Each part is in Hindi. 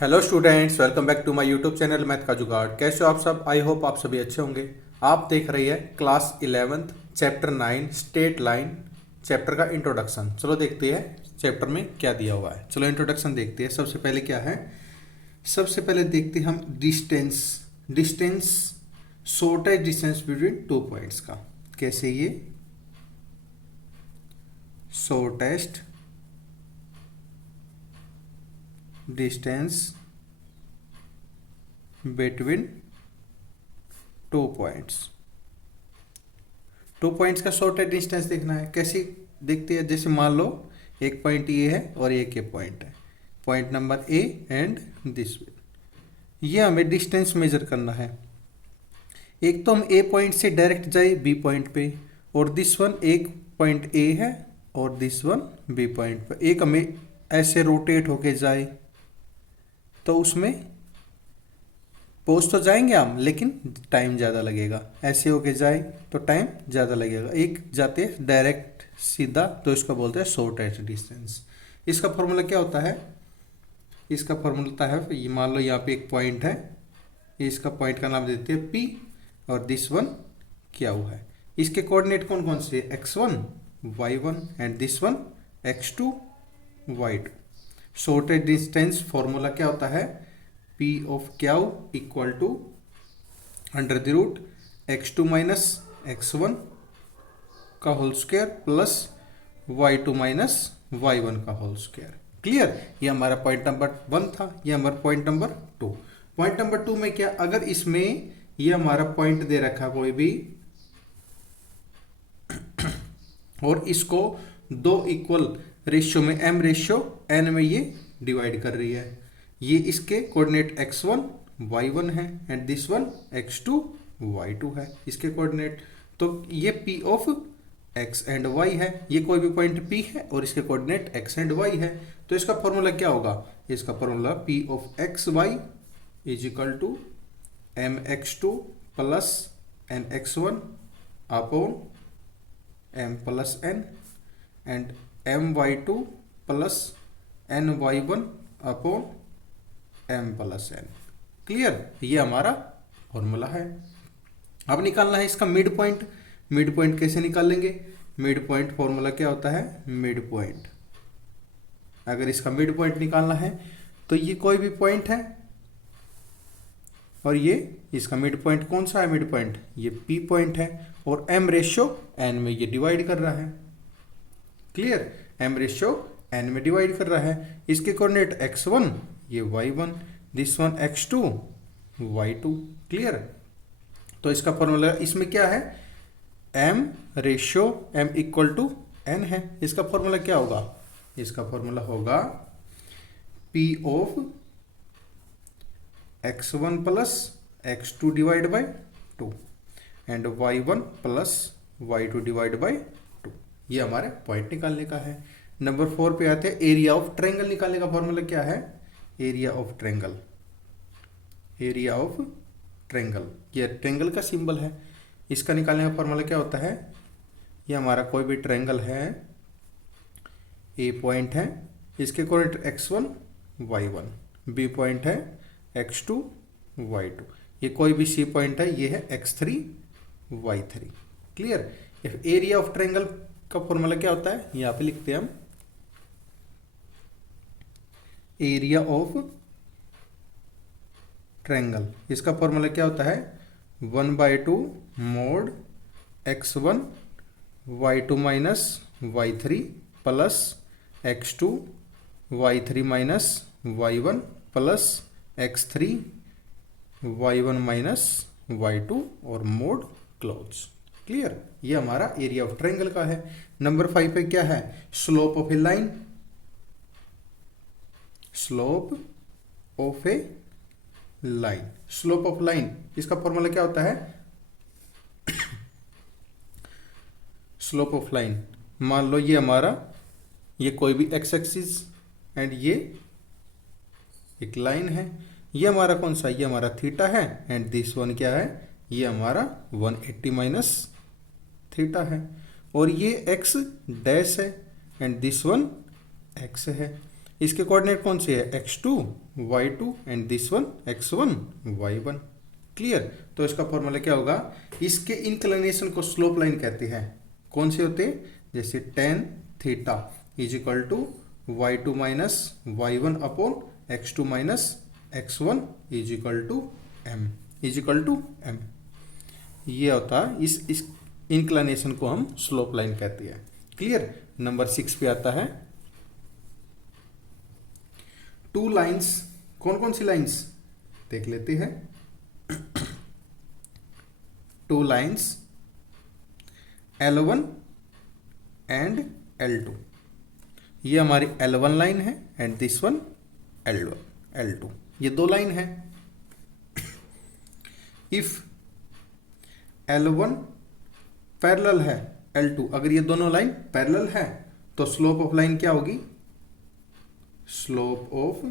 Hello students, welcome back to my YouTube channel math का जुगाड़। कैसे हो आप सब? आई होप आप सभी अच्छे होंगे। आप देख रही है class 11th chapter 9 straight line chapter का इंट्रोडक्शन। चलो देखते हैं चैप्टर में क्या दिया हुआ है। चलो इंट्रोडक्शन देखते हैं। सबसे पहले क्या है, सबसे पहले देखते हैं हम distance. Distance shortest distance between two points का। कैसे ये shortest distance between two points. Two points का शॉर्टेस्ट डिस्टेंस देखना है। कैसे देखते हैं? जैसे मान लो एक पॉइंट ये है और एक ये पॉइंट है, point number A and this way. ये हमें डिस्टेंस मेजर करना है। एक तो हम ए पॉइंट से डायरेक्ट जाए बी पॉइंट पे, और दिस वन एक पॉइंट ए है और दिस वन बी पॉइंट पे। एक हमें ऐसे रोटेट होके जाए तो उसमें पहुंच तो जाएंगे हम, लेकिन टाइम ज़्यादा लगेगा। ऐसे होके जाए तो टाइम ज़्यादा लगेगा। एक जाते डायरेक्ट सीधा, तो इसका बोलते हैं शॉर्टेस्ट डिस्टेंस। इसका फॉर्मूला क्या होता है? इसका फॉर्मूला होता है, ये मान लो यहाँ पे एक पॉइंट है, इसका पॉइंट का नाम देते हैं पी, और दिस वन क्या हुआ है। इसके कोऑर्डिनेट कौन कौन से? x1 y1 and this one x2 y2। Shortest distance formula क्या होता है? P ऑफ क्याउ equal to under the root x2 minus x1 का whole square plus y2 minus y1 का होल स्क्वायर। क्लियर? ये हमारा पॉइंट नंबर 1 था, ये हमारा पॉइंट नंबर 2। पॉइंट नंबर 2 में क्या, अगर इसमें ये हमारा पॉइंट दे रखा कोई भी और इसको दो इक्वल रेशियो में m रेशियो n में ये डिवाइड कर रही है। ये इसके कोऑर्डिनेट x1 y1 है and this one x2 y2 है इसके कोऑर्डिनेट। तो ये p of x and y है। ये कोई भी पॉइंट p है और इसके कोऑर्डिनेट x एंड y है। तो इसका फॉर्मूला क्या होगा? इसका formula p of x y is equal to mx2 plus nx1 upon m plus n and my2 plus ny1 upon m plus n। Clear? ये हमारा फॉर्मूला है। अब निकालना है इसका मिड पॉइंट। मिड पॉइंट कैसे निकालेंगे? मिड पॉइंट फॉर्मूला क्या होता है? मिड पॉइंट, अगर इसका मिड पॉइंट निकालना है तो ये कोई भी पॉइंट है और ये इसका मिड पॉइंट कौन सा है? मिड पॉइंट ये p पॉइंट है और m रेशियो n में ये डिवाइड कर रहा है। क्लियर? m रेशियो n में डिवाइड कर रहा है। इसके कोऑर्डिनेट x1 ये y1, this one x2 y2। Clear? तो इसका फॉर्मूला इसमें क्या है? m ratio m equal to n है। इसका फॉर्मूला क्या होगा? इसका फॉर्मूला होगा p of x1 plus x2 divide by 2 and y1 plus y2 divide by 2। ये हमारे पॉइंट निकालने का है। नंबर 4 पे आते हैं एरिया ऑफ ट्रायंगल निकालने का फॉर्मूला क्या है? Area of triangle. Area of triangle, ये ट्रायंगल का सिंबल है। इसका निकालने का फॉर्मूला क्या होता है? ये हमारा कोई भी ट्रायंगल है, ए पॉइंट है, इसके coordinate x1 y1, B point है x2 y2, ये कोई भी सी पॉइंट है, ये है x3 y3। Clear? Area of triangle का फॉर्मूला क्या होता है? यहाँ पे लिखते हैं हम एरिया ऑफ ट्रायंगल। इसका फॉर्मूला क्या होता है? 1/2 mode x1 y2 minus y3 plus x2 y3 minus y1 plus x3 y1 minus y2 और मोड क्लोज। क्लियर? ये हमारा एरिया ऑफ ट्रायंगल का है। नंबर 5 पे क्या है? Slope of A line. Slope of A line. Slope of line, इसका फॉर्मूला क्या होता है? स्लोप ऑफ लाइन, मान लो ये हमारा, ये कोई भी एक्स एक्सिस एंड ये एक लाइन है। ये हमारा कौन सा? ये हमारा थीटा है एंड दिस वन क्या है? ये हमारा 180 माइनस थीटा है और ये एक्स डैश है एंड दिस वन एक्स है। इसके कोऑर्डिनेट कौन से है, x2 y2 and this one x1 y1। Clear. तो इसका फॉर्मूला क्या होगा, इसके इंक्लिनेशन को स्लोप लाइन कहते हैं। कौन से होते हैं, जैसे tan theta is equal to y2 minus y1 upon x2 minus x1 is equal to m। ये होता है, इस इंक्लिनेशन को हम स्लोप लाइन कहते हैं। क्लियर। नंबर 6 पे आता है, टू लाइंस। कौन कौन सी लाइंस देख लेते हैं। Two lines L1 and L2, ये हमारी L1 लाइन है एंड दिस वन L2, ये दो लाइन है। इफ L1 पैरेलल है L2, अगर ये दोनों लाइन पैरेलल है तो स्लोप ऑफ लाइन क्या होगी, slope of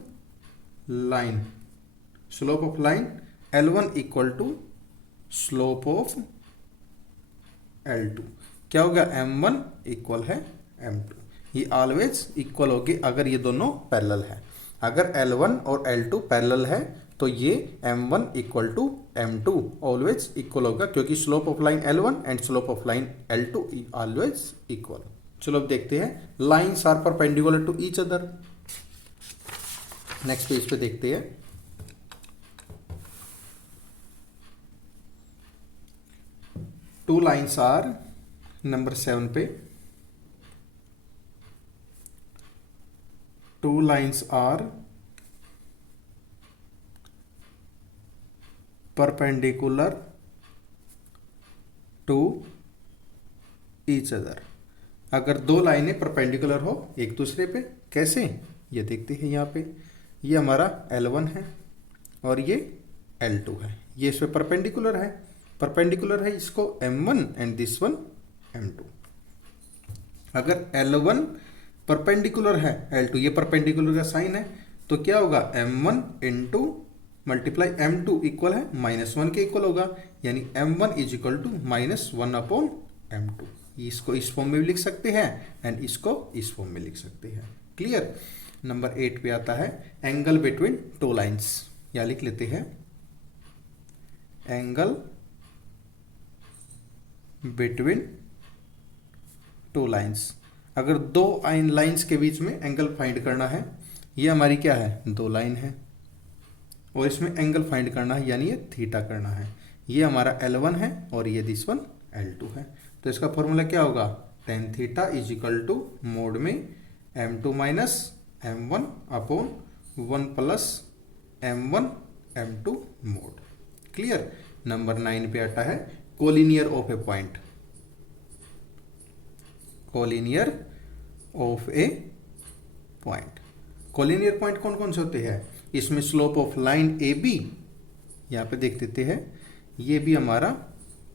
line L1 equal to slope of L2 क्या होगा, M1 इक्वल है M2। ये ऑलवेज इक्वल होगी अगर ये दोनों पैरेलल है। अगर L1 और L2 पैरेलल है तो ये M1 equal to M2 always equal होगा, क्योंकि slope of line L1 and slope of line L2 always equal. चलो अब देखते हैं, lines are perpendicular to each other. Next page पे देखते हैं, टू लाइन्स आर, नंबर 7 पे, two lines are perpendicular to each other. अगर दो लाइनें परपेंडिकुलर हो एक दूसरे पे, कैसे, ये देखते हैं। यहाँ पे ये हमारा L1 है और ये L2 है, ये इस पे परपेंडिकुलर है इसको M1 and this one M2। अगर L1 परपेंडिकुलर है L2, ये परपेंडिकुलर का साइन है, तो क्या होगा, M1 into multiply M2 equal है -1 के इक्वल होगा, यानी M1 is equal to -1 upon M2। इसको इस फॉर्म में भी लिख सकते हैं एंड इसको इस फॉर्म में लिख सकते हैं। क्लियर। नंबर 8 पे आता है, एंगल बिटवीन टू लाइन्स। या लिख लेते हैं, एंगल बिटवीन टू लाइन्स। अगर दो लाइन्स के बीच में एंगल फाइंड करना है, ये हमारी क्या है, दो लाइन है और इसमें एंगल फाइंड करना है, यानी ये थीटा करना है। ये हमारा L1 है और ये दिस वन L2 है। तो इसका फॉर्मूला क्या होगा, tan theta is equal to mod में M2 minus M1 upon 1 plus M1 M2 mod. Clear. Number 9 पे आता है, collinear of a point. Collinear of a point. Collinear point कौन कौन से होते हैं, इसमें स्लोप ऑफ लाइन AB, यहाँ पे देख देते हैं, ये भी हमारा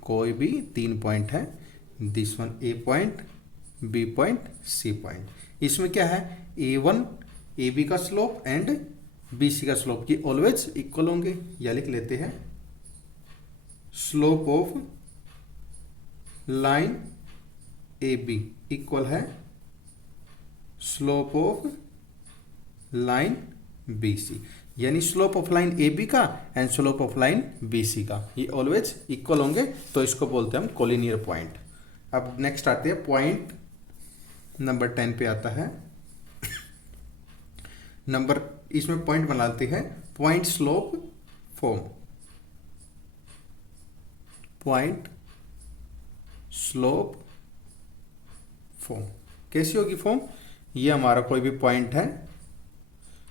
कोई भी 3 पॉइंट है, this one A point, B point, C point. इसमें क्या है, A1 AB का स्लोप एंड BC का स्लोप, ये ऑलवेज इक्वल होंगे। या लिख लेते हैं, slope of line AB equal है स्लोप ऑफ लाइन BC, यानी स्लोप ऑफ लाइन AB का and slope of line BC का, ये ऑलवेज इक्वल होंगे, तो इसको बोलते हैं हम कोलिनियर पॉइंट। अब नेक्स्ट आते हैं, पॉइंट नंबर 10 पे आता है, नंबर, इसमें पॉइंट बनाते हैं, point slope form. Point slope form कैसी होगी फॉर्म, ये हमारा कोई भी पॉइंट है,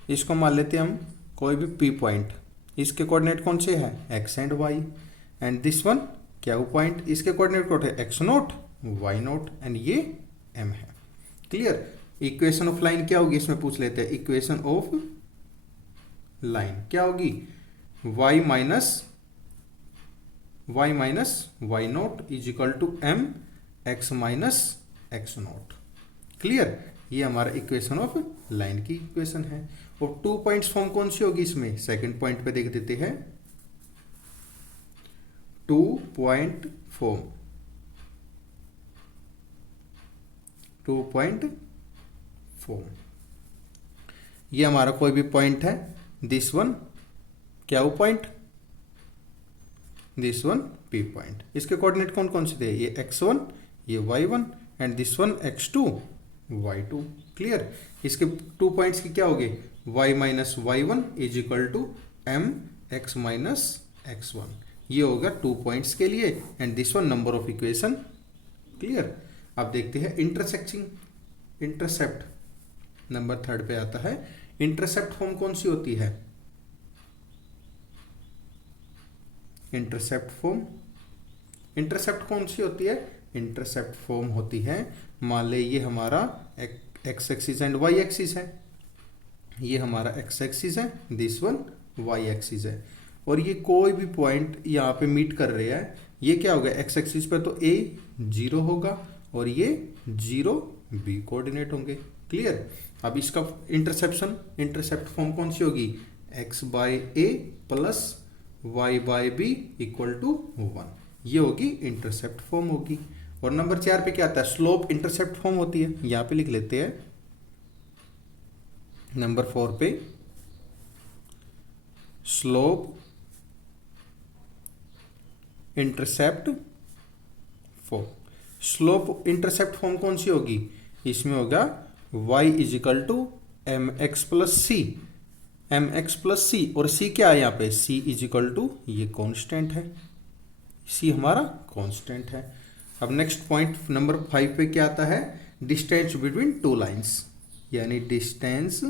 इसको मान लेते हैं हम कोई भी P पॉइंट, इसके कोऑर्डिनेट कौन से हैं, x and y, and this one क्या वो पॉइंट, इसके कोऑर्डिनेट कौन है, x0 y0 एंड ये m है। क्लियर। इक्वेशन ऑफ लाइन क्या होगी, इसमें पूछ लेते हैं, इक्वेशन ऑफ लाइन क्या होगी, y minus y0 is equal to m x minus x0। Clear. ये हमारा इक्वेशन ऑफ लाइन की इक्वेशन है। और 2 पॉइंट्स फॉर्म कौन सी होगी इसमें, सेकंड पॉइंट पे देख देते हैं, 2 पॉइंट फॉर्म। 2 पॉइंट फॉर्म ये हमारा कोई भी पॉइंट है, दिस वन क्या वो point, this one P point. इसके कोऑर्डिनेट कौन कौन से थे, ये x1, ये y1 and this one x2 y2। Clear. इसके 2 पॉइंट्स की क्या हो गए, y minus y1 is equal to m x minus x1। ये होगा 2 पॉइंट्स के लिए and this one number of equation. Clear. अब देखते हैं इंटरसेप्ट नंबर 3 पे आता है। इंटरसेप्ट फॉर्म कौन सी होती है, इंटरसेप्ट कौन सी होती है, इंटरसेप्ट फॉर्म होती है, मान ले ये हमारा X axis and Y axis है, ये हमारा एक्स एक्सिस है, दिस वन वाई एक्सिस है, और ये कोई भी पॉइंट यहाँ पे मीट कर रहे हैं। ये क्या होगा, एक्स एक्सिस पे तो ए 0 होगा और ये 0 बी कोऑर्डिनेट होंगे। क्लियर। अब इसका इंटरसेप्ट फॉर्म कौन सी होगी, X by A plus Y by B equal to 1, ये होगी इंटरसेप्ट फॉर्म होगी। और नंबर 4 पे क्या आता है, स्लोप इंटरसेप्ट फॉर्म होती है, यहां पे लिख लेते हैं नंबर 4 पे slope intercept form. Slope intercept form कौन सी होगी, इसमें होगा y is equal to M X plus C, M X plus C, और c क्या है यहाँ पे, c इज इक्वल टू ये कांस्टेंट है, c हमारा कांस्टेंट है। अब नेक्स्ट पॉइंट नंबर 5 पे क्या आता है, डिस्टेंस बिटवीन 2 लाइंस, यानी डिस्टेंस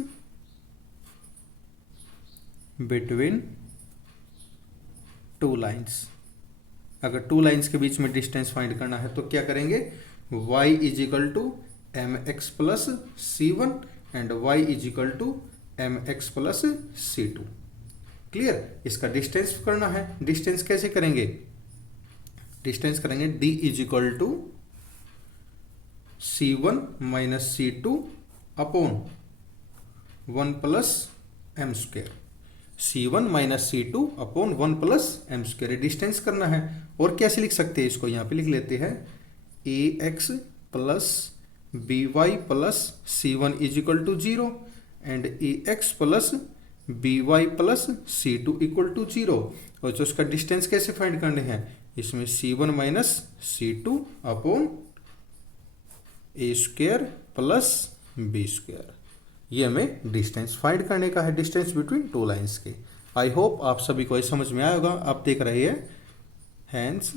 बिटवीन 2 लाइंस। अगर 2 लाइंस के बीच में डिस्टेंस फाइंड करना है तो क्या करेंगे, y is equal to M X plus C one and y is equal to M X plus C two. Clear. इसका डिस्टेंस करना है, डिस्टेंस कैसे करेंगे, डिस्टेंस करेंगे d is equal to C one minus C two upon 1 plus M square, C one minus C two upon 1 plus M square distance करना है। और कैसे लिख सकते हैं इसको, यहाँ पे लिख लेते हैं A X plus B Y plus C one is equal to 0 and A X plus B Y plus C two equal to 0। और जो उसका डिस्टेंस कैसे फाइंड करने हैं, इसमें सी one minus C two upon ए स्क्वेयर प्लस बी स्क्वेयर, ये हमें डिस्टेंस फाइंड करने का है, डिस्टेंस बिटवीन 2 लाइंस के। आई होप आप सभी को ये समझ में आया होगा। आप देख रहे हैं हैंस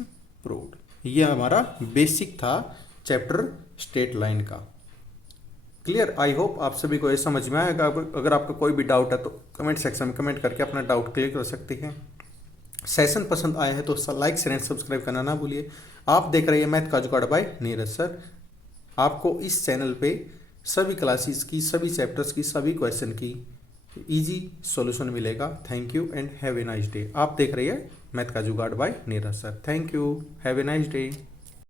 प्रूव्ड, ये हमारा बेसिक था चैप्टर स्ट्रेट लाइन का। क्लियर। आई होप आप सभी को ये समझ में आएगा। अगर आपका कोई भी डाउट है तो कमेंट सेक्शन में कमेंट करके अपना डाउट क्लियर कर सकते हैं। सेशन पसंद आया है तो लाइक शेयर एंड सब्सक्राइब करना ना भूलिए। आप देख रहे हैं मैथ का जुगाड़ बाय नीरज सर। आपको इस चैनल पे सभी क्लासेस की, सभी चैप्टर्स की, सभी क्वेश्चन की इजी सॉल्यूशन मिलेगा। Thank you and have a nice day. आप देख रहे हैं मैथ का जुगाड़ by Neeraj sir. Thank you, have a nice day.